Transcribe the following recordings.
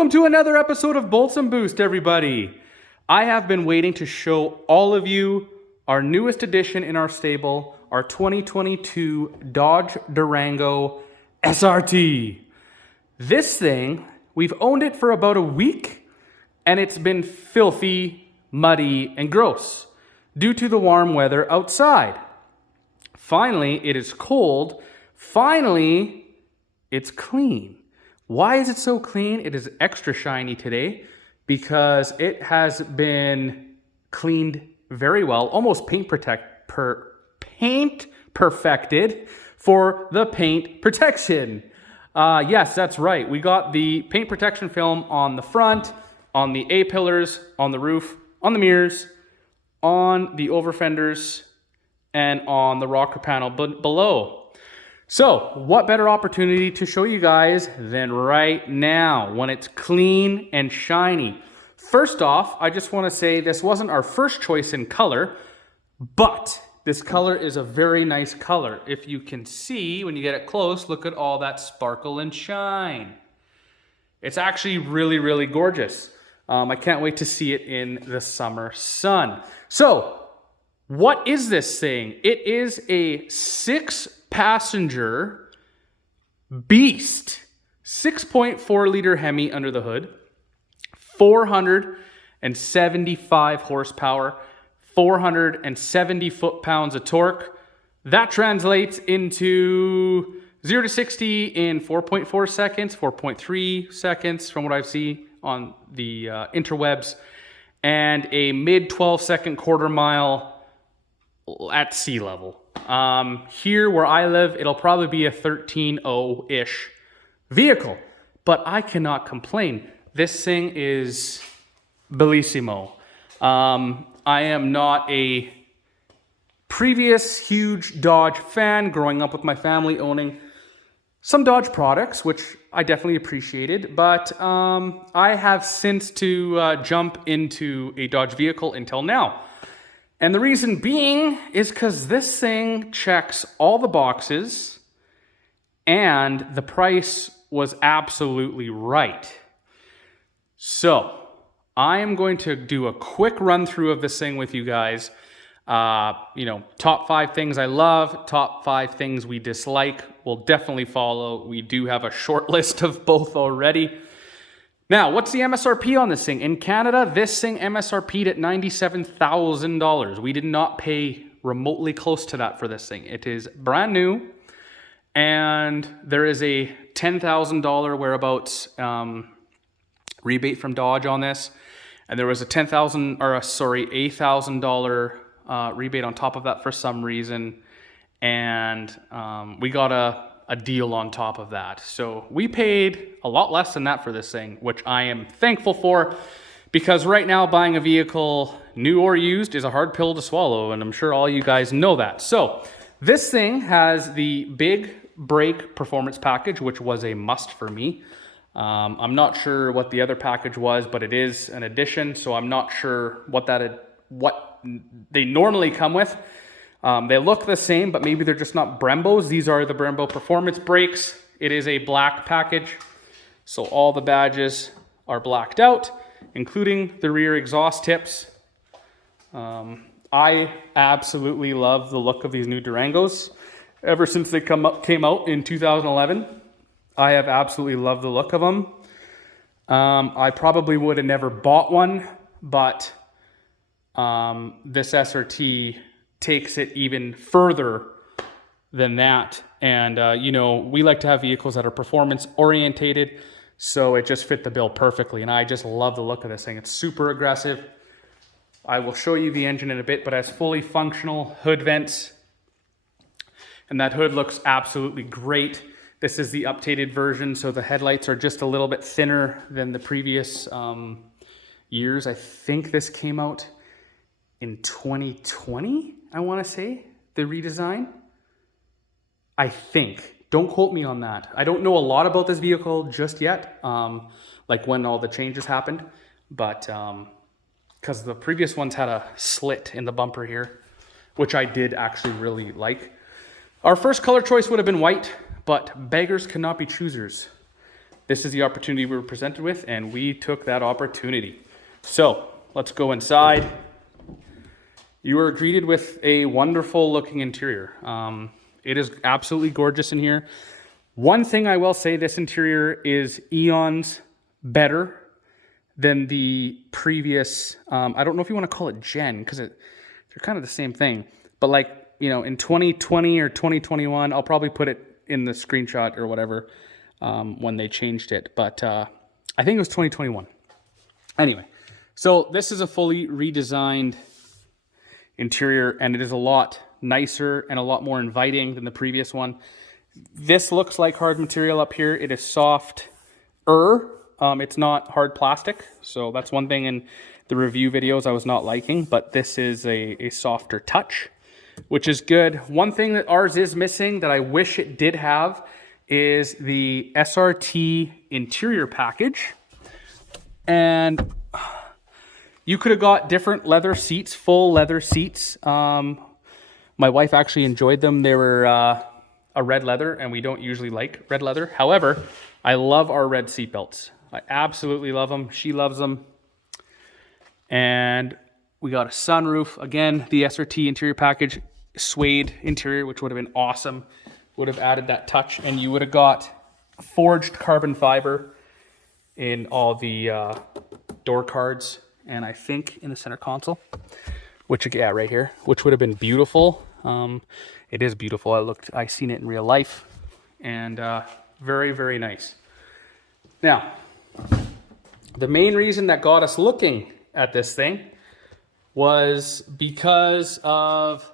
Welcome to another episode of Bolts and Boost, everybody. I have been waiting to show all of you our newest addition in our stable, our 2022 Dodge Durango SRT. This thing, we've owned it for about a week, and it's been filthy, muddy, and gross due to the warm weather outside. Finally, it is cold. Finally, it's clean. Why is it so clean? It is extra shiny today because it has been cleaned very well, almost paint perfected for the paint protection. Yes, that's right. We got the paint protection film on the front, on the A-pillars, on the roof, on the mirrors, on the over fenders, and on the rocker panel below. So, what better opportunity to show you guys than right now when it's clean and shiny. First off, I just want to say this wasn't our first choice in color, but this color is a very nice color. If you can see, when you get it close, look at all that sparkle and shine. It's actually really, really gorgeous. I can't wait to see it in the summer sun. So, what is this thing? It is a 6-passenger beast, 6.4 liter Hemi under the hood, 475 horsepower, 470 foot-pounds of torque. That translates into 0 to 60 in 4.4 seconds, 4.3 seconds from what I've seen on the interwebs, and a mid 12-second quarter mile at sea level. Here where I live, it'll probably be a 13.0-ish vehicle, but I cannot complain. This thing is bellissimo. I am not a previous huge Dodge fan, growing up with my family owning some Dodge products, which I definitely appreciated, but I have since to jump into a Dodge vehicle until now. And the reason being is because this thing checks all the boxes and the price was absolutely right. So I am going to do a quick run through of this thing with you guys. Top 5 things I love, top 5 things we dislike will definitely follow. We do have a short list of both already. Now, what's the MSRP on this thing? In Canada, this thing MSRP'd at $97,000. We did not pay remotely close to that for this thing. It is brand new, and there is a $10,000 whereabouts rebate from Dodge on this, and there was a $8,000 rebate on top of that for some reason, and we got a deal on top of that. So we paid a lot less than that for this thing, which I am thankful for, because right now buying a vehicle, new or used, is a hard pill to swallow, and I'm sure all you guys know that. So this thing has the big brake performance package, which was a must for me. I'm not sure what the other package was, but it is an addition, so I'm not sure what they normally come with. They look the same, but maybe they're just not Brembos. These are the Brembo performance brakes. It is a black package, so all the badges are blacked out, including the rear exhaust tips. I absolutely love the look of these new Durangos. Ever since they came out in 2011, I have absolutely loved the look of them. I probably would have never bought one, but this SRT takes it even further than that. And, we like to have vehicles that are performance orientated, so it just fit the bill perfectly. And I just love the look of this thing. It's super aggressive. I will show you the engine in a bit, but it has fully functional hood vents. And that hood looks absolutely great. This is the updated version, so the headlights are just a little bit thinner than the previous years. I think this came out in 2020, I want to say, the redesign. I think. Don't quote me on that. I don't know a lot about this vehicle just yet, like when all the changes happened, but because the previous ones had a slit in the bumper here, which I did actually really like. Our first color choice would have been white, but beggars cannot be choosers. this is the opportunity we were presented with, and we took that opportunity. So let's go inside. You are greeted with a wonderful looking interior. It is absolutely gorgeous in here. One thing I will say, this interior is eons better than the previous, I don't know if you want to call it gen, because they're kind of the same thing. But like, you know, in 2020 or 2021, I'll probably put it in the screenshot or whatever when they changed it. But I think it was 2021. Anyway, so this is a fully redesigned interior, and it is a lot nicer and a lot more inviting than the previous one. This looks like hard material up here. It is softer. It's not hard plastic, so that's one thing in the review videos I was not liking, but this is a softer touch, which is good. One thing that ours is missing that I wish it did have is the SRT interior package. And you could have got different leather seats, full leather seats. My wife actually enjoyed them. They were a red leather, and we don't usually like red leather. However, I love our red seat belts. I absolutely love them. She loves them. And we got a sunroof. Again, the SRT interior package, suede interior, which would have been awesome. Would have added that touch. And you would have got forged carbon fiber in all the door cards, and I think in the center console, which, yeah, right here, which would have been beautiful. It is beautiful. I seen it in real life, and very, very nice. Now, the main reason that got us looking at this thing was because of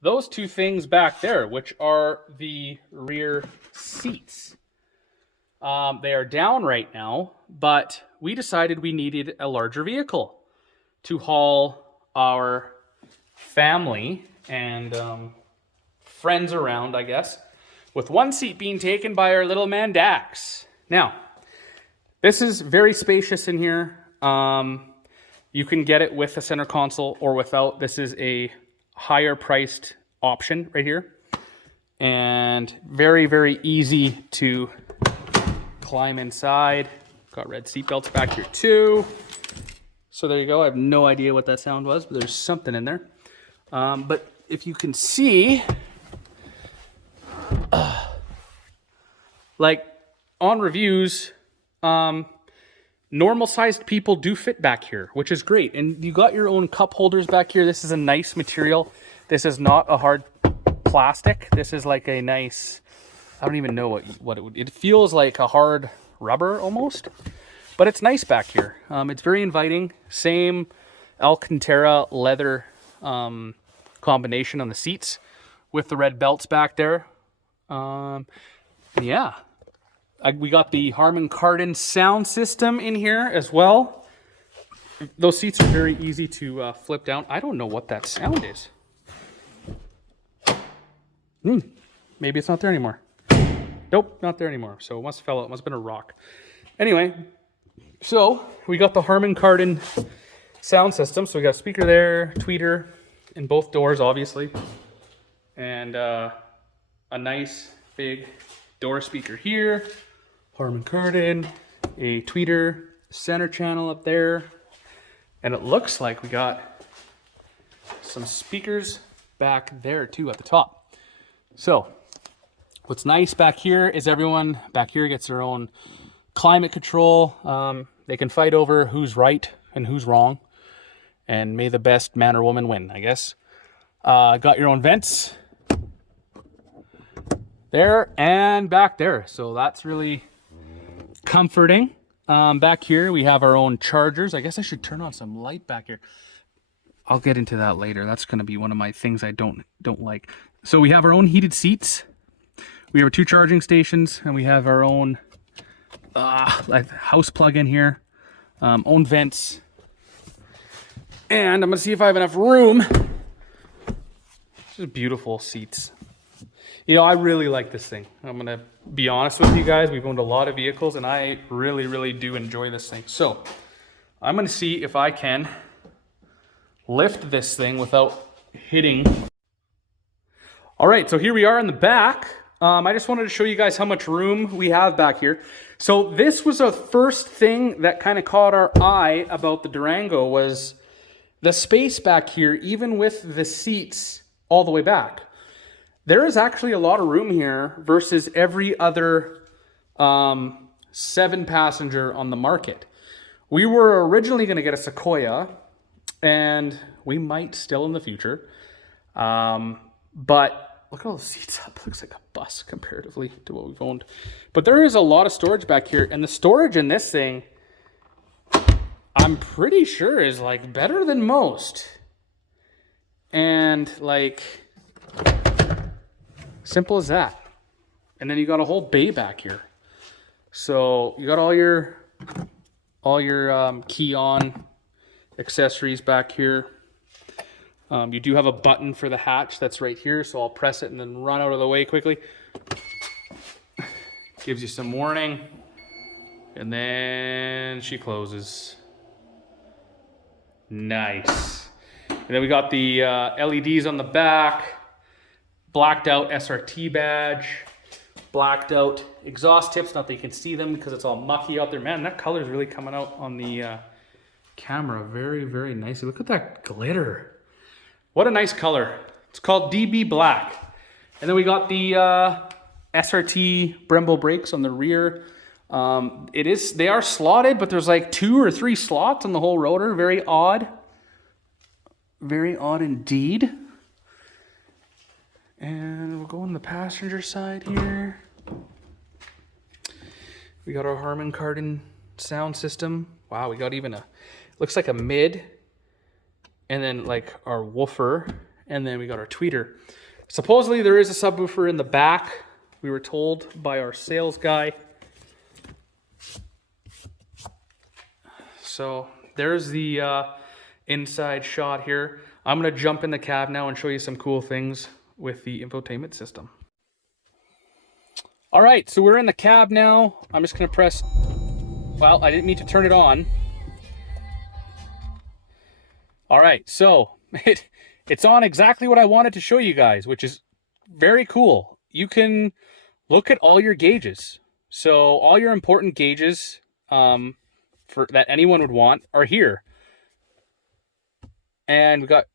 those two things back there, which are the rear seats. They are down right now, but we decided we needed a larger vehicle to haul our family and friends around, I guess, with one seat being taken by our little man Dax. Now, this is very spacious in here. You can get it with the center console or without. This is a higher priced option right here, and very, very easy to climb inside. Got red seat belts back here too. So there you go. I have no idea what that sound was, but there's something in there. But if you can see, like on reviews, normal sized people do fit back here, which is great. And you got your own cup holders back here. This is a nice material. This is not a hard plastic. This is like a nice, I don't even know what it would, it feels like a hard rubber almost, but it's nice back here. It's very inviting. Same Alcantara leather combination on the seats with the red belts back there. Yeah. We got the Harman Kardon sound system in here as well. Those seats are very easy to flip down. I don't know what that sound is. Maybe it's not there anymore. Nope, not there anymore. So it must have fell out. It must have been a rock. Anyway, so we got the Harman Kardon sound system. So we got a speaker there, tweeter in both doors, obviously. And a nice big door speaker here. Harman Kardon, a tweeter, center channel up there. And it looks like we got some speakers back there too at the top. So what's nice back here is everyone back here gets their own climate control. They can fight over who's right and who's wrong. And may the best man or woman win, I guess. Got your own vents there and back there. So that's really comforting. Back here we have our own chargers. I guess I should turn on some light back here. I'll get into that later. That's going to be one of my things I don't like. So we have our own heated seats. We have 2 charging stations, and we have our own house plug in here, own vents. And I'm going to see if I have enough room. Just beautiful seats. You know, I really like this thing. I'm going to be honest with you guys. We've owned a lot of vehicles, and I really, really do enjoy this thing. So I'm going to see if I can lift this thing without hitting. All right, so here we are in the back. I just wanted to show you guys how much room we have back here. So this was the first thing that kind of caught our eye about the Durango was the space back here, even with the seats all the way back. There is actually a lot of room here versus every other 7-passenger on the market. We were originally going to get a Sequoia, and we might still in the future. But look at all the seats up. It looks like a bus comparatively to what we've owned. But there is a lot of storage back here. And the storage in this thing, I'm pretty sure is like better than most. And like, simple as that. And then you got a whole bay back here. So you got all your key on accessories back here. You do have a button for the hatch that's right here, so I'll press it and then run out of the way quickly. Gives you some warning. And then she closes. Nice. And then we got the LEDs on the back, blacked out SRT badge, blacked out exhaust tips. Not that you can see them because it's all mucky out there. Man, that color is really coming out on the camera very, very nicely. Look at that glitter. What a nice color. It's called DB Black. And then we got the SRT Brembo brakes on the rear. They are slotted, but there's like 2 or 3 slots on the whole rotor. Very odd. Very odd indeed. And we'll go on the passenger side here. We got our Harman Kardon sound system. Wow, we got even looks like a mid. And then like our woofer, and then we got our tweeter. Supposedly there is a subwoofer in the back. We were told by our sales guy. So there's the inside shot here. I'm gonna jump in the cab now and show you some cool things with the infotainment system. All right, so we're in the cab now. I'm just gonna press, well, I didn't mean to turn it on. All right, so it's on exactly what I wanted to show you guys, which is very cool. You can look at all your gauges. So all your important gauges for that anyone would want are here. And we got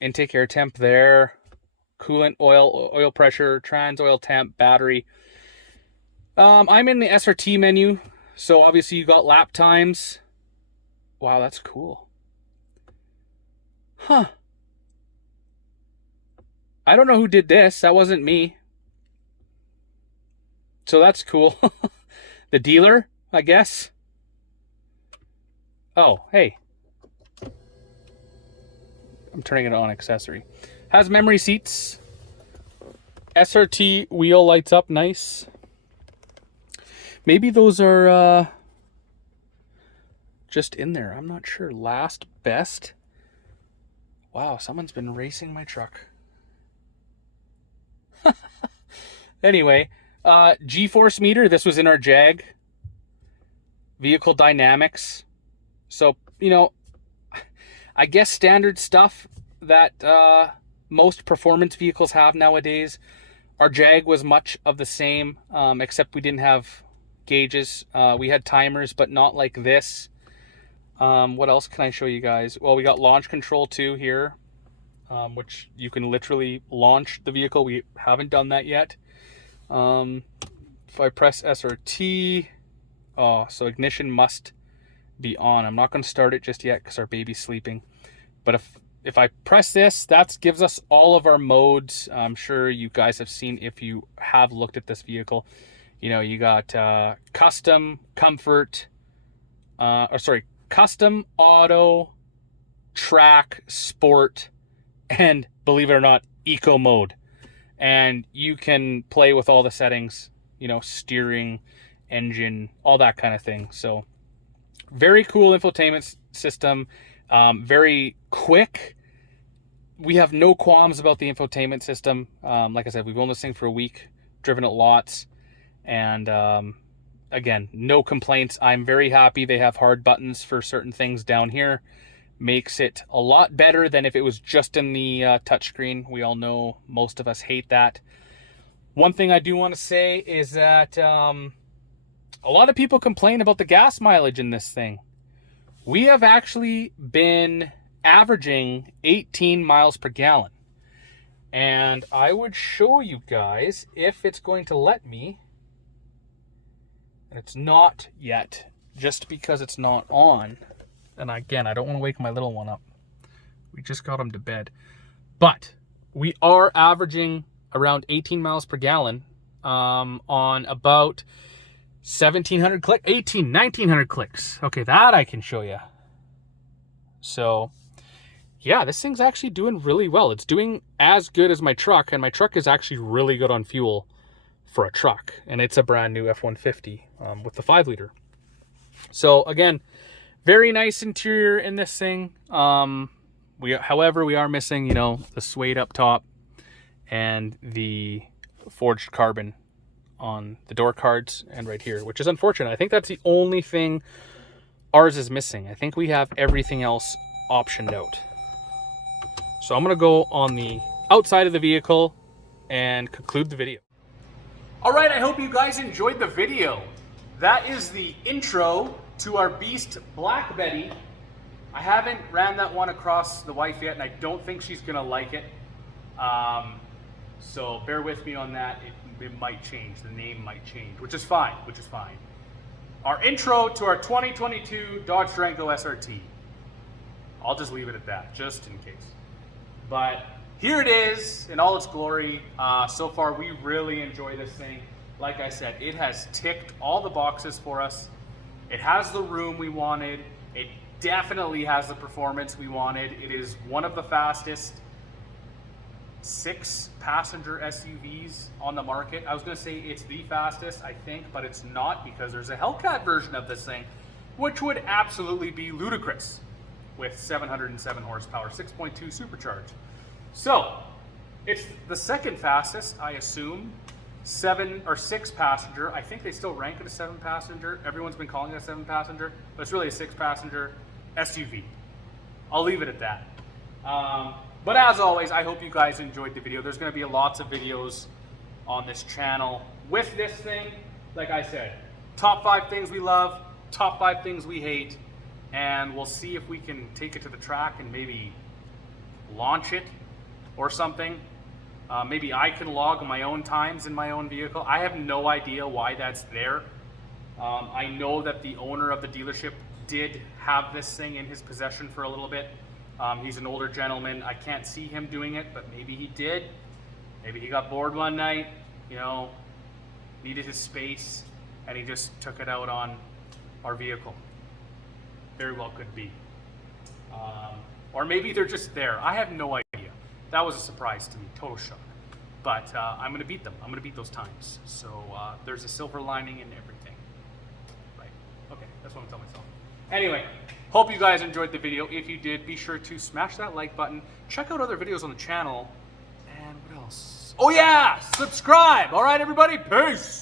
intake air temp there, coolant, oil pressure, trans oil temp, battery. I'm in the SRT menu, so obviously you got lap times. Wow, that's cool. Huh. I don't know who did this. That wasn't me. So that's cool. The dealer, I guess. Oh, hey. I'm turning it on accessory. Has memory seats. SRT wheel lights up nice. Maybe those are just in there. I'm not sure. Last best. Wow, someone's been racing my truck. Anyway, G-force meter. This was in our Jag. Vehicle dynamics. So, you know, I guess standard stuff that most performance vehicles have nowadays. Our Jag was much of the same, except we didn't have gauges. We had timers, but not like this. What else can I show you guys? Well, we got launch control too here, which you can literally launch the vehicle. We haven't done that yet. If I press SRT, so ignition must be on. I'm not going to start it just yet because our baby's sleeping. But if I press this, that gives us all of our modes. I'm sure you guys have seen if you have looked at this vehicle. You know, you got custom, comfort, custom, auto, track, sport, and believe it or not, eco mode. And you can play with all the settings, you know, steering, engine, all that kind of thing. So very cool infotainment system, very quick. We have no qualms about the infotainment system. Like I said, we've owned this thing for a week, driven it lots, and again, no complaints. I'm very happy they have hard buttons for certain things down here. Makes it a lot better than if it was just in the touchscreen. We all know most of us hate that. One thing I do want to say is that a lot of people complain about the gas mileage in this thing. We have actually been averaging 18 miles per gallon. And I would show you guys if it's going to let me. And it's not yet, just because it's not on. And again, I don't want to wake my little one up. We just got him to bed. But we are averaging around 18 miles per gallon on about 1,700 clicks, 1,900 clicks. Okay, that I can show you. So, yeah, this thing's actually doing really well. It's doing as good as my truck, and my truck is actually really good on fuel for a truck. And it's a brand new F-150 with the 5-liter. So, again, very nice interior in this thing. However, we are missing, you know, the suede up top and the forged carbon on the door cards and right here, which is unfortunate. I think that's the only thing ours is missing. I think we have everything else optioned out. So I'm going to go on the outside of the vehicle and conclude the video. All right, I hope you guys enjoyed the video. That is the intro to our beast Black Betty. I haven't ran that one across the wife yet, and I don't think she's gonna like it. So bear with me on that. It might change. The name might change, which is fine. Our intro to our 2022 Dodge Durango SRT. I'll just leave it at that, just in case. But here it is in all its glory. So far, we really enjoy this thing. Like I said, it has ticked all the boxes for us. It has the room we wanted. It definitely has the performance we wanted. It is one of the fastest 6-passenger SUVs on the market. I was going to say it's the fastest, I think, but it's not, because there's a Hellcat version of this thing, which would absolutely be ludicrous with 707 horsepower, 6.2 supercharged. So it's the second fastest, I assume. 7 or 6-passenger. I think they still rank it a 7-passenger. Everyone's been calling it a 7-passenger, but it's really a 6-passenger SUV. I'll leave it at that. But as always, I hope you guys enjoyed the video. There's going to be lots of videos on this channel with this thing. Like I said, top 5 things we love, top 5 things we hate, and we'll see if we can take it to the track and maybe launch it or something. Maybe I can log my own times in my own vehicle. I have no idea why that's there. I know that the owner of the dealership did have this thing in his possession for a little bit. He's an older gentleman. I can't see him doing it, but maybe he did. Maybe he got bored one night, you know, needed his space, and he just took it out on our vehicle. Very well could be. Or maybe they're just there. I have no idea. That was a surprise to me, total shock. But I'm gonna beat them. I'm gonna beat those times. So there's a silver lining in everything. Right, okay, that's what I'm telling myself. Anyway, hope you guys enjoyed the video. If you did, be sure to smash that like button. Check out other videos on the channel. And what else? Oh yeah, subscribe. All right, everybody, peace.